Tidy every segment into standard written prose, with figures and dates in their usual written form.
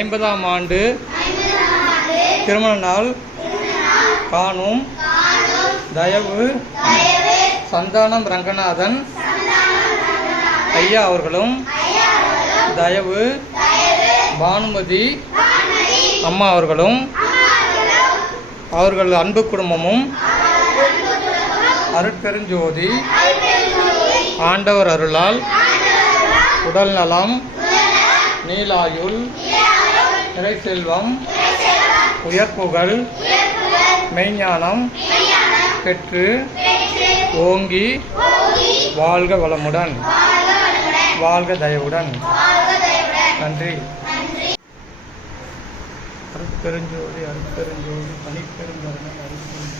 50ஆம் ஆண்டு திருமண நாள் காணும் தயவு சந்தானம் ரங்கநாதன் ஐயா அவர்களும் தயவு பானுமதி அம்மா அவர்களும் அவர்கள் அன்பு குடும்பமும் அருட்பெருஞ்சோதி ஆண்டவர் அருளால் உடல் நலம் நீலாயுள் இறை செல்வம் உயர்ப்புகள் மெய்ஞானம் பெற்று ஓங்கி வாழ்க வளமுடன் வாழ்க தயவுடன். நன்றி. அருட்பெருஞ்சோதி அருட்பெருஞ்சோதி தனிப்பெருங்கருணை அருட்பெருஞ்சோதி.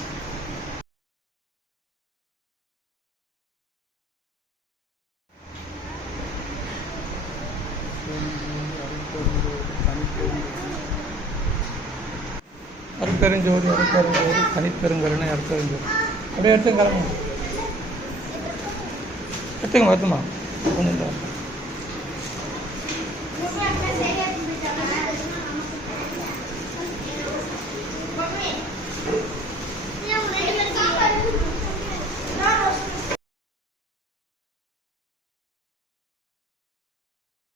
அருட்பெருஞ்சோதி அருட்பெருஞ்சோதி தனிப்பெருங்கருணை அருட்பெருஞ்சோதி. அப்படியே எடுத்துங்க எடுத்துங்க வருத்துமா கொஞ்சம்